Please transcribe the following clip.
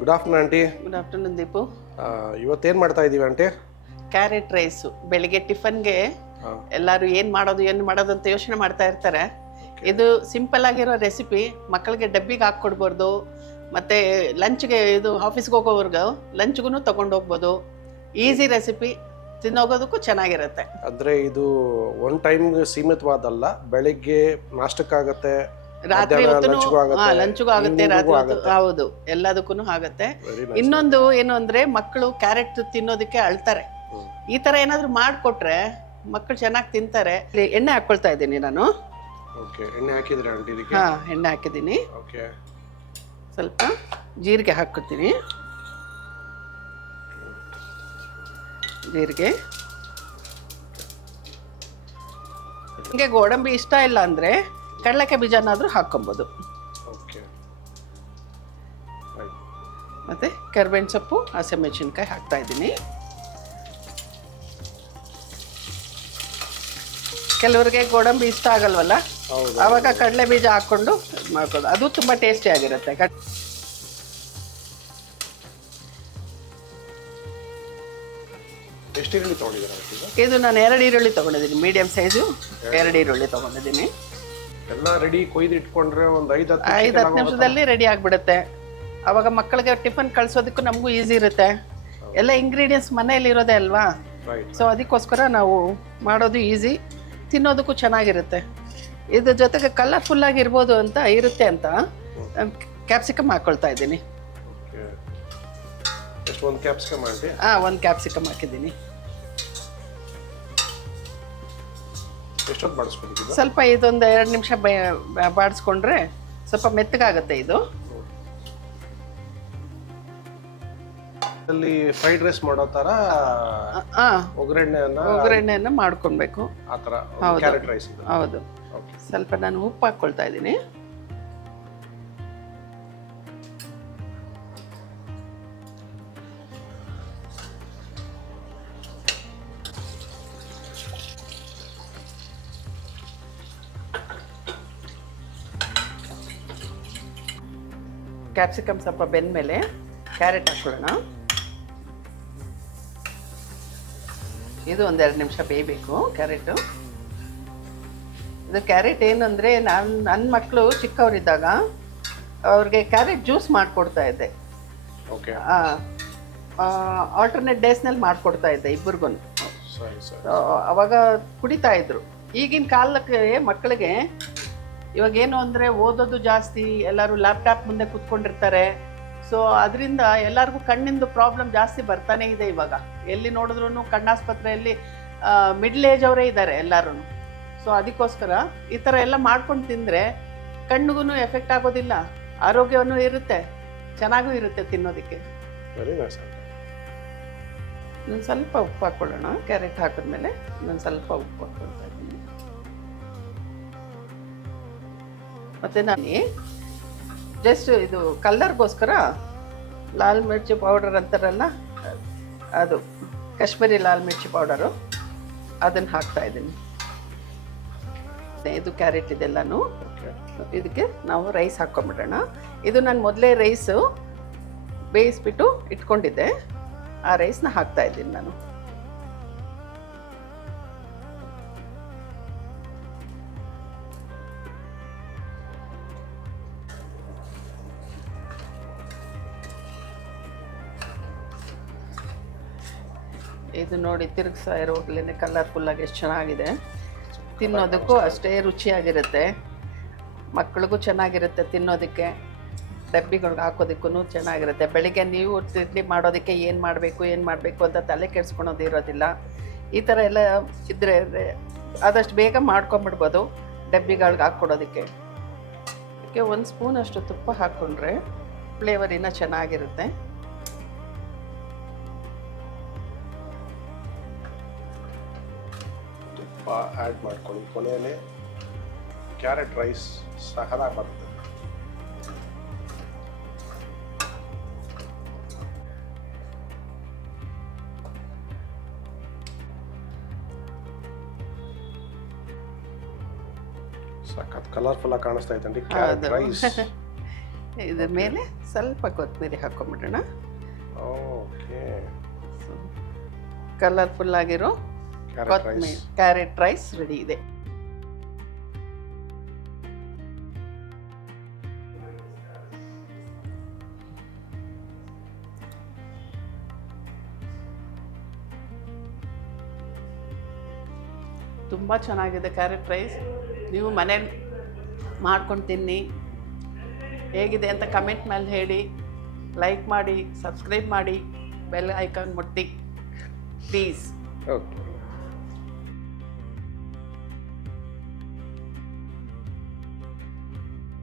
Good afternoon aunty. Good afternoon Deepu. ಇವತ್ತೇನು ಮಾಡ್ತಾ ಇದ್ದೀವಿ ಆಂಟಿ? ಕ್ಯಾರೆಟ್ ರೈಸು ಬೆಳಿಗ್ಗೆ ಟಿಫನ್ಗೆ ಎಲ್ಲರೂ ಏನು ಮಾಡೋದು ಅಂತ ಯೋಚನೆ ಮಾಡ್ತಾ ಇರ್ತಾರೆ. ಇದು ಸಿಂಪಲ್ ಆಗಿರೋ ರೆಸಿಪಿ, ಮಕ್ಕಳಿಗೆ ಡಬ್ಬಿಗೆ ಹಾಕ್ಕೊಡ್ಬೋದು, ಮತ್ತು ಲಂಚ್ಗೆ ಇದು ಆಫೀಸ್ಗೆ ಹೋಗೋವರೆಗೂ ಲಂಚ್ಗೂ ತೊಗೊಂಡು ಹೋಗ್ಬೋದು. ಈಸಿ ರೆಸಿಪಿ, ತಿನ್ನೋಗೋದಕ್ಕೂ ಚೆನ್ನಾಗಿರುತ್ತೆ. ಅಂದರೆ ಇದು ಒನ್ ಟೈಮ್ ಸೀಮಿತವಾದಲ್ಲ, ಬೆಳಿಗ್ಗೆ ನಾಷ್ಟಕ್ಕಾಗತ್ತೆ, ರಾತ್ರಿ ಲಂಚ್ಗೂ ಆಗುತ್ತೆ, ರಾತ್ರಿ ಹೌದು, ಎಲ್ಲದಕ್ಕೂ ಆಗುತ್ತೆ. ಇನ್ನೊಂದು ಏನು ಅಂದ್ರೆ ಮಕ್ಕಳು ಕ್ಯಾರೆಟ್ ತಿನ್ನೋದಕ್ಕೆ ಅಳ್ತಾರೆ. ಈ ತರ ಏನಾದ್ರು ಮಾಡಿಕೊಟ್ರೆ ಮಕ್ಕಳು ಚೆನ್ನಾಗಿ ತಿಂತಾರೆ. ಎಣ್ಣೆ ಹಾಕೊಳ್ತಾ ಇದ್ದೀನಿ ನಾನು. ಎಣ್ಣೆ ಹಾಕಿದ್ರೆ ಆಂಟಿ ಇದಕ್ಕೆ? ಹಾ, ಎಣ್ಣೆ ಹಾಕಿದ್ದೀನಿ. ಸ್ವಲ್ಪ ಜೀರಿಗೆ ಹಾಕ್ಕೊತೀನಿ. ಜೀರಿಗೆ, ಹಿಂಗೆ ಗೋಡಂಬಿ ಇಷ್ಟ ಇಲ್ಲ ಅಂದ್ರೆ ಕಡಲೆಕಾಯಿ ಬೀಜನಾದ್ರೂ ಹಾಕ್ಕೊಬೋದು. ಮತ್ತೆ ಕರಿಬೇವಿನ ಸೊಪ್ಪು, ಹಸಿಮೆಣಸಿನ್ಕಾಯಿ ಹಾಕ್ತಾ ಇದ್ದೀನಿ. ಕೆಲವರಿಗೆ ಗೋಡಂಬಿ ಇಷ್ಟ ಆಗಲ್ವಲ್ಲ, ಆವಾಗ ಕಡಲೆ ಬೀಜ ಹಾಕ್ಕೊಂಡು ಮಾಡ್ಬೋದು, ಅದು ತುಂಬ ಟೇಸ್ಟಿ ಆಗಿರುತ್ತೆ. ಎಷ್ಟು ಈರುಳ್ಳಿ ತೊಗೊಂಡಿದ್ದೀರಾ? ಇದು ನಾನು 2 ಈರುಳ್ಳಿ ತೊಗೊಂಡಿದ್ದೀನಿ, ಮೀಡಿಯಂ ಸೈಜು 2 ಈರುಳ್ಳಿ ತೊಗೊಂಡಿದ್ದೀನಿ. ಎಲ್ಲ ರೆಡಿ ಕೊಯ್ದು ಇಟ್ಕೊಂಡ್ರೆ ಒಂದು 5-10 ನಿಮಿಷದಲ್ಲಿ ರೆಡಿ ಆಗಿಬಿಡುತ್ತೆ. ಆವಾಗ ಮಕ್ಕಳಿಗೆ ಟಿಫನ್ ಕಳಿಸೋದಕ್ಕೂ ನಮಗೂ ಈಸಿ ಇರುತ್ತೆ. ಎಲ್ಲ ಇಂಗ್ರೀಡಿಯೆಂಟ್ಸ್ ಮನೆಯಲ್ಲಿ ಇರೋದೇ ಅಲ್ವಾ, ಸೊ ಅದಕ್ಕೋಸ್ಕರ ನಾವು ಮಾಡೋದು ಈಸಿ, ತಿನ್ನೋದಕ್ಕೂ ಚೆನ್ನಾಗಿರುತ್ತೆ. ಇದ್ರ ಜೊತೆಗೆ ಕಲರ್ಫುಲ್ ಆಗಿರ್ಬೋದು ಅಂತ ಇರುತ್ತೆ ಅಂತ ಕ್ಯಾಪ್ಸಿಕಮ್ ಹಾಕ್ಕೊಳ್ತಾ ಇದ್ದೀನಿ. ಒಂದು ಕ್ಯಾಪ್ಸಿಕಮ್ ಹಾಕಿದ್ದೀನಿ. ಎಷ್ಟೊತ್ತು ಬಾಡಿಸ್ಬೇಕು? ಸ್ವಲ್ಪ ಇದೊಂದು 2 ನಿಮಿಷ ಬಾಡಿಸ್ಕೊಂಡ್ರೆ ಸ್ವಲ್ಪ ಮೆತ್ತಗಾಗುತ್ತೆ ಇದು. ಅಲ್ಲಿ ಫ್ರೈಡ್ ರೈಸ್ ಮಾಡೋ ತರ ಒಗ್ಗರಣೆಯನ್ನು ಮಾಡ್ಕೊಳ್ಬೇಕು. ಆ ತರ ಕ್ಯಾರೆಟ್ ರೈಸ್. ಹೌದು. ಸ್ವಲ್ಪ ನಾನು ಉಪ್ಪು ಹಾಕ್ಕೊಳ್ತಾ ಇದ್ದೀನಿ. ಕ್ಯಾಪ್ಸಿಕಮ್ ಸ್ವಲ್ಪ ಬೆಂದ ಮೇಲೆ ಕ್ಯಾರೆಟ್ ಹಾಕೊಳ್ಳೋಣ. ಇದು 1-2 ನಿಮಿಷ ಬೇಯಬೇಕು ಕ್ಯಾರೆಟು. ಇದು ಕ್ಯಾರೆಟ್ ಏನಂದರೆ, ನನ್ನ ಮಕ್ಕಳು ಚಿಕ್ಕವರಿದ್ದಾಗ ಅವ್ರಿಗೆ ಕ್ಯಾರೆಟ್ ಜ್ಯೂಸ್ ಮಾಡಿಕೊಡ್ತಾ ಇದ್ದೆ. ಆಲ್ಟರ್ನೇಟ್ ಡೇಸ್ನಲ್ಲಿ ಮಾಡಿಕೊಡ್ತಾ ಇದ್ದೆ ಇಬ್ಬರಿಗೂ. ಅವಾಗ ಕುಡಿತಾ ಇದ್ರು. ಈಗಿನ ಕಾಲಕ್ಕೆ ಮಕ್ಕಳಿಗೆ ಇವಾಗೇನು ಅಂದರೆ ಓದೋದು ಜಾಸ್ತಿ, ಎಲ್ಲರೂ ಲ್ಯಾಪ್ಟಾಪ್ ಮುಂದೆ ಕೂತ್ಕೊಂಡಿರ್ತಾರೆ. ಸೊ ಅದರಿಂದ ಎಲ್ಲರಿಗೂ ಕಣ್ಣಿಂದು ಪ್ರಾಬ್ಲಮ್ ಜಾಸ್ತಿ ಬರ್ತಾನೆ ಇದೆ ಇವಾಗ. ಎಲ್ಲಿ ನೋಡಿದ್ರು ಕಣ್ಣಾಸ್ಪತ್ರೆಯಲ್ಲಿ ಮಿಡ್ಲ್ ಏಜ್ ಅವರೇ ಇದ್ದಾರೆ ಎಲ್ಲರೂ. ಸೊ ಅದಕ್ಕೋಸ್ಕರ ಈ ಥರ ಎಲ್ಲ ಮಾಡ್ಕೊಂಡು ತಿಂದರೆ ಕಣ್ಣಿಗೂ ಎಫೆಕ್ಟ್ ಆಗೋದಿಲ್ಲ, ಆರೋಗ್ಯವನ್ನು ಇರುತ್ತೆ, ಚೆನ್ನಾಗೂ ಇರುತ್ತೆ ತಿನ್ನೋದಕ್ಕೆ. ಇನ್ನೊಂದು ಸ್ವಲ್ಪ ಉಪ್ಪು ಹಾಕ್ಕೊಳ್ಳೋಣ. ಕ್ಯಾರೆಟ್ ಹಾಕಿದ್ಮೇಲೆ ಇನ್ನೊಂದು ಸ್ವಲ್ಪ ಉಪ್ಪು ಹಾಕ್ಕೊಳ್ತಾ ಇದ್ದೀನಿ. ಮತ್ತು ನಾನು ಜಸ್ಟ್ ಇದು ಕಲರ್ಗೋಸ್ಕರ ಲಾಲ್ ಮಿರ್ಚಿ ಪೌಡರ್ ಅಂತಾರಲ್ಲ, ಅದು ಕಾಶ್ಮೀರಿ ಲಾಲ್ ಮಿರ್ಚಿ ಪೌಡರು, ಅದನ್ನು ಹಾಕ್ತಾ ಇದ್ದೀನಿ. ಇದು ಕ್ಯಾರೆಟ್ ಇದೆಲ್ಲನೂ ಇದಕ್ಕೆ ನಾವು ರೈಸ್ ಹಾಕ್ಕೊಂಬಿಡೋಣ. ಇದು ನಾನು ಮೊದಲೇ ರೈಸು ಬೇಯಿಸ್ಬಿಟ್ಟು ಇಟ್ಕೊಂಡಿದ್ದೆ, ಆ ರೈಸ್ನ ಹಾಕ್ತಾ ಇದ್ದೀನಿ ನಾನು. ಇದು ನೋಡಿ, ತಿರುಗಿಸ್ತಾ ಇರೋಗ್ಲೇ ಕಲರ್ಫುಲ್ಲಾಗಿ ಎಷ್ಟು ಚೆನ್ನಾಗಿದೆ. ತಿನ್ನೋದಕ್ಕೂ ಅಷ್ಟೇ ರುಚಿಯಾಗಿರುತ್ತೆ, ಮಕ್ಕಳಿಗೂ ಚೆನ್ನಾಗಿರುತ್ತೆ ತಿನ್ನೋದಕ್ಕೆ, ಡಬ್ಬಿಗಳ್ಗೆ ಹಾಕೋದಕ್ಕೂ ಚೆನ್ನಾಗಿರುತ್ತೆ. ಬೆಳಿಗ್ಗೆ ನೀವು ತಿಂಡಿ ಮಾಡೋದಕ್ಕೆ ಏನು ಮಾಡಬೇಕು ಅಂತ ತಲೆ ಕೆಡಿಸ್ಕೊಳೋದು ಇರೋದಿಲ್ಲ. ಈ ಥರ ಎಲ್ಲ ಇದ್ದರೆ ಆದಷ್ಟು ಬೇಗ ಮಾಡ್ಕೊಂಬಿಡ್ಬೋದು ಡಬ್ಬಿಗಳ್ಗೆ ಹಾಕ್ಕೊಡೋದಕ್ಕೆ. ಅದಕ್ಕೆ 1 ಸ್ಪೂನಷ್ಟು ತುಪ್ಪ ಹಾಕ್ಕೊಂಡ್ರೆ ಫ್ಲೇವರ್ ಇನ್ನೂ ಚೆನ್ನಾಗಿರುತ್ತೆ. ಆ್ಯಡ್ ಮಾಡ್ಕೊಳ್ಳಿ, ಕೊನೆಯಲ್ಲಿ ಕ್ಯಾರೆಟ್ ರೈಸ್ ಸಹನ ಬರುತ್ತೆ. ಸಖತ್ ಕಲರ್ಫುಲ್ ಆಗಿ ಕಾಣಿಸ್ತಾ ಐತಂడి ಕ್ಯಾರೆಟ್ ರೈಸ್. ಇದ್ರ ಮೇಲೆ ಸ್ವಲ್ಪ ಕೊತ್ತಂಬರಿ ಹಾಕೊಂಡ್ಬಿಡೋಣ. ಓಕೆ. ಕಲರ್ಫುಲ್ ಆಗಿರೋ ಕೊತ್ತಂಬರಿ ಕ್ಯಾರೆಟ್ ರೈಸ್ ರೆಡಿ ಇದೆ. ತುಂಬ ಚೆನ್ನಾಗಿದೆ ಕ್ಯಾರೆಟ್ ರೈಸ್. ನೀವು ಮನೇಲಿ ಮಾಡ್ಕೊಂಡು ತಿನ್ನಿ. ಹೇಗಿದೆ ಅಂತ ಕಮೆಂಟ್ ಮೇಲೆ ಹೇಳಿ, ಲೈಕ್ ಮಾಡಿ, ಸಬ್ಸ್ಕ್ರೈಬ್ ಮಾಡಿ, ಬೆಲ್ ಐಕಾನ್ ಮುಟ್ಟಿ ಪ್ಲೀಸ್. ಓಕೆ.